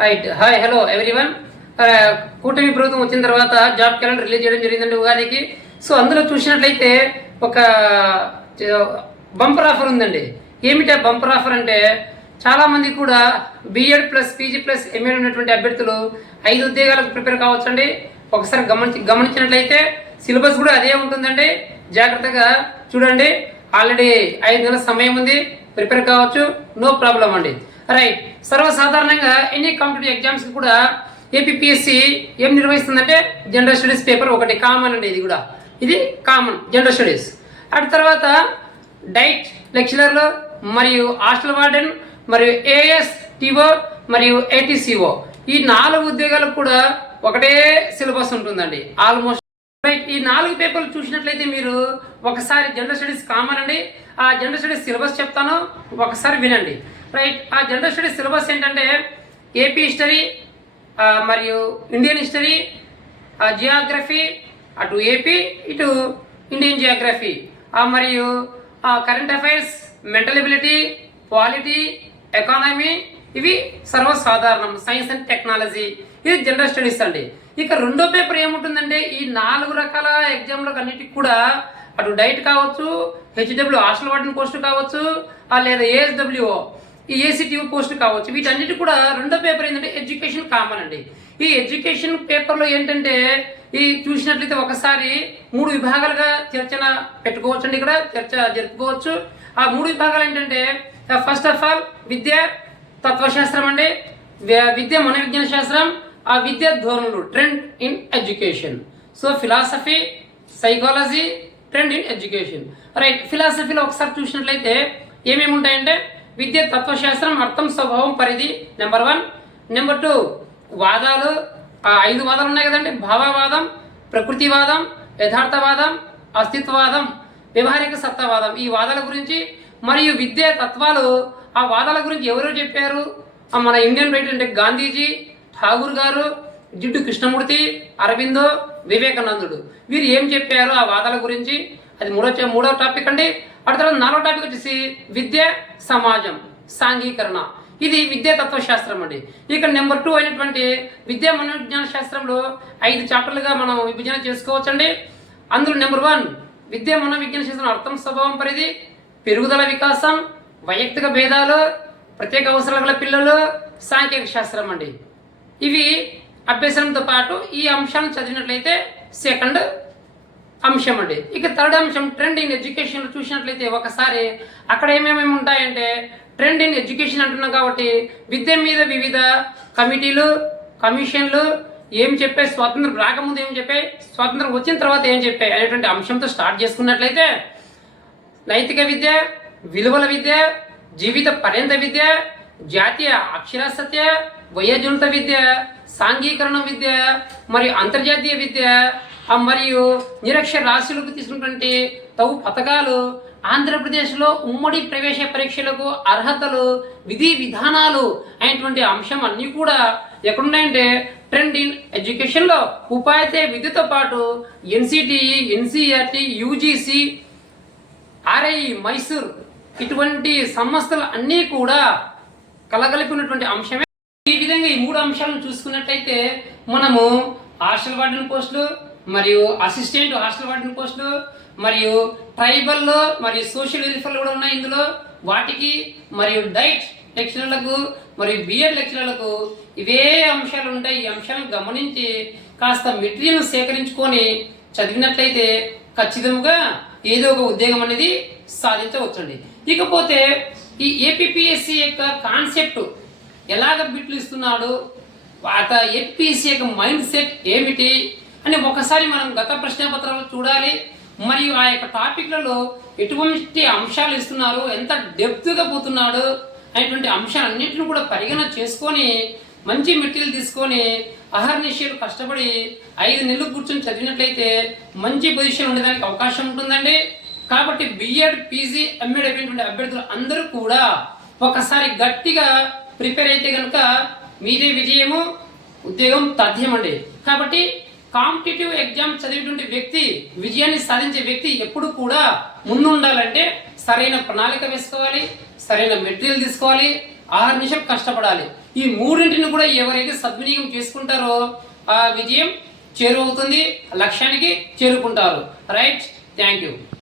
Right. Hi, hello everyone. కూటమి ప్రభుత్వం వచ్చిన తర్వాత జాబ్ క్యాలెండర్ రిలీజ్ చేయడం జరిగిందండి ఉగాదికి. సో అందులో చూసినట్లయితే ఒక బంపర్ ఆఫర్ ఉందండి. ఏమిటా బంపర్ ఆఫర్ అంటే, చాలామంది కూడా BEd plus PG plus MA ఉన్నటువంటి అభ్యర్థులు 5 ఉద్యోగాలకు ప్రిపేర్ కావచ్చండి. ఒకసారి గమనించినట్లయితే సిలబస్ కూడా అదే ఉంటుందండి. జాగ్రత్తగా చూడండి. ఆల్రెడీ 5 నెలల సమయం ఉంది, ప్రిపేర్ కావచ్చు, నో ప్రాబ్లం అండి. రైట్. సర్వసాధారణంగా ఎన్ని కాంపిటేటివ్ ఎగ్జామ్స్ కూడా ఏపీఎస్సి ఏం నిర్వహిస్తుందంటే జనరల్ స్టడీస్ పేపర్ ఒకటి కామన్ అండి. ఇది కామన్ జనరల్ స్టడీస్. అటు తర్వాత డైట్ లెక్చరర్లు మరియు హాస్టల్ వార్డెన్ మరియు ఏఎస్ టీఓ మరియు ఏటీసీఓ ఈ 4 ఉద్యోగాలకు కూడా ఒకటే సిలబస్ ఉంటుందండి ఆల్మోస్ట్. రైట్. ఈ 4 పేపర్లు చూసినట్లయితే మీరు ఒకసారి జనరల్ స్టడీస్ కామన్ అండి. ఆ జనరల్ స్టడీస్ సిలబస్ చెప్తాను, ఒకసారి వినండి. రైట్. ఆ జనరల్ స్టడీస్ సిలబస్ ఏంటంటే ఏపీ హిస్టరీ మరియు ఇండియన్ హిస్టరీ, జియోగ్రఫీ, అటు ఏపీ ఇటు ఇండియన్ జియోగ్రఫీ, మరియు current affairs, mental ability, polity, economy, ఇవి సర్వసాధారణం, సైన్స్ అండ్ టెక్నాలజీ. ఇది జనరల్ స్టడీస్ అండి. ఇక రెండో పేపర్ ఏముంటుందంటే ఈ 4 రకాల ఎగ్జామ్లకు అన్నిటికి కూడా అటు డైట్ కావచ్చు, హెచ్డబ్ల్యూ హాస్టల్ వార్డెన్ పోస్ట్ కావచ్చు, లేదా ఏఎస్డబ్ల్యూఓ ఈ ఏసీటీఓ పోస్ట్ కావచ్చు, వీటన్నిటి కూడా రెండో పేపర్ ఏంటంటే ఎడ్యుకేషన్ కామన్ అండి. ఈ ఎడ్యుకేషన్ పేపర్లో ఏంటంటే ఈ చూసినట్లయితే ఒకసారి 3 విభాగాలుగా చర్చన పెట్టుకోవచ్చు అండి. ఇక్కడ చర్చ జరుపుకోవచ్చు. ఆ 3 విభాగాలు ఏంటంటే ఫస్ట్ ఆఫ్ ఆల్ విద్య తత్వశాస్త్రం అండి, విద్య మన విజ్ఞాన శాస్త్రం, ఆ విద్య ధోరణులు trend in education. So philosophy, psychology, trend in education. Right. ఫిలాసఫీలో ఒకసారి చూసినట్లయితే ఏమేమి ఉంటాయంటే విద్య తత్వశాస్త్రం, అర్థం, స్వభావం, పరిధి నెంబర్ 1. నెంబర్ 2 వాదాలు. 5 వాదాలు ఉన్నాయి కదండి. భావవాదం, ప్రకృతివాదం, యథార్థవాదం, అస్తిత్వవాదం, వ్యవహారిక సత్తావాదం. ఈ వాదాల గురించి మరియు విద్య తత్వాలు, ఆ వాదాల గురించి ఎవరు చెప్పారు? మన ఇండియన్ రైట్ అంటే గాంధీజీ, ఠాగూర్ గారు, జిడ్డు కృష్ణమూర్తి, అరవిందో, వివేకానందుడు. వీరు ఏం చెప్పారు ఆ వాదాల గురించి, అది మూడో టాపిక్ అండి. ఆ తర్వాత 4వ టాపిక్ వచ్చేసి విద్య సమాజం సాంఘీకరణ. ఇది విద్యా తత్వశాస్త్రం అండి. ఇక నెంబర్ 2 అయినటువంటి విద్యా మనోవిజ్ఞాన శాస్త్రంలో 5 చాప్టర్లుగా మనం విభజన చేసుకోవచ్చండి. అందులో నెంబర్ 1 విద్యా మనోవిజ్ఞాన శాస్త్రం, అర్థం, స్వభావం, పరిధి, పెరుగుదల, వికాసం, వైయక్తిక భేదాలు, ప్రత్యేక అవసరాల గల పిల్లలు, సాంఖ్యక శాస్త్రం అండి. ఇవి అభ్యసనంతో పాటు ఈ అంశాలను చదివినట్లయితే సెకండ్ అంశం అండి. ఇక థర్డ్ అంశం ట్రెండ్ ఇన్ ఎడ్యుకేషన్ చూసినట్లయితే ఒకసారి అక్కడ ఏమేమి ఉంటాయంటే ట్రెండ్ ఇన్ ఎడ్యుకేషన్ అంటున్నాం కాబట్టి విద్య మీద వివిధ కమిటీలు, కమిషన్లు ఏం చెప్పాయి, స్వాతంత్రం రాకముందు ఏం చెప్పాయి, స్వాతంత్రం వచ్చిన తర్వాత ఏం చెప్పాయి అనేటువంటి అంశంతో స్టార్ట్ చేసుకున్నట్లయితే నైతిక విద్య, విలువల విద్య, జీవిత పర్యంత విద్య, జాతీయ అక్షరాస్యత, వయోజనిత విద్య, సాంఘీకరణ విద్య మరియు అంతర్జాతీయ విద్య మరియు నిరక్షరాస్యులకు తీసుకున్నటువంటి తగు పథకాలు, ఆంధ్రప్రదేశ్లో ఉమ్మడి ప్రవేశ పరీక్షలకు అర్హతలు, విధి విధానాలు అయినటువంటి అంశం అన్నీ కూడా ఎక్కడున్నాయంటే ట్రెండ్ ఇన్ ఎడ్యుకేషన్లో. ఉపాధ్యాయ విద్యతో పాటు NCTE, NCERT, UGC, RI, Mysore ఇటువంటి సంస్థలు అన్నీ కూడా కలగలిపినటువంటి అంశమే. ఈ విధంగా ఈ 3 అంశాలను చూసుకున్నట్లయితే మనము హాస్టల్ వార్డెన్ పోస్టులు మరియు అసిస్టెంట్ హాస్టల్ వార్డెన్ పోస్టులు మరియు ట్రైబల్లో మరియు సోషల్ వెల్ఫేర్లు కూడా ఉన్నాయి ఇందులో. వాటికి మరియు డైట్ లెక్చరర్లకు మరియు బిఎడ్ లెక్చరర్లకు ఇవే అంశాలు ఉంటాయి. ఈ అంశాలను గమనించి కాస్త మెటీరియల్ సేకరించుకొని చదివినట్లయితే ఖచ్చితంగా ఏదో ఒక ఉద్యోగం అనేది సాధించవచ్చండి. ఇకపోతే ఈ ఏపీఎస్సి యొక్క కాన్సెప్ట్ ఎలాగ బిట్లు ఇస్తున్నాడు, ఏపీఎస్సి యొక్క మైండ్ సెట్ ఏమిటి అని ఒకసారి మనం గత ప్రశ్నపత్రాలు చూడాలి. మరియు ఆ యొక్క టాపిక్లలో ఎటువంటి అంశాలు ఇస్తున్నారు, ఎంత డెప్త్గా పోతున్నాడు అనేటువంటి అంశాలన్నింటిని కూడా పరిగణన చేసుకొని మంచి మెటీరియల్ తీసుకొని అహర్నిశలు కష్టపడి 5 నెలలు కూర్చొని చదివినట్లయితే మంచి పొజిషన్ ఉండడానికి అవకాశం ఉంటుందండి. కాబట్టి బిఎడ్, పీజీ, ఎంఎడ్ అయినటువంటి అభ్యర్థులు అందరూ కూడా ఒకసారి గట్టిగా ప్రిపేర్ అయితే కనుక మీదే విజయము, ఉద్యోగం తథ్యం అండి. కాబట్టి కాంపిటేటివ్ ఎగ్జామ్ చదివేటువంటి వ్యక్తి, విజయాన్ని సాధించే వ్యక్తి ఎప్పుడు కూడా ముందు ఉండాలంటే సరైన ప్రణాళిక వేసుకోవాలి, సరైన మెటీరియల్ తీసుకోవాలి, 6 నిమిషాలు కష్టపడాలి. ఈ మూడింటిని కూడా ఎవరైతే సద్వినియోగం చేసుకుంటారో ఆ విజయం చేరువవుతుంది, లక్ష్యానికి చేరుకుంటారు. Right, thank you.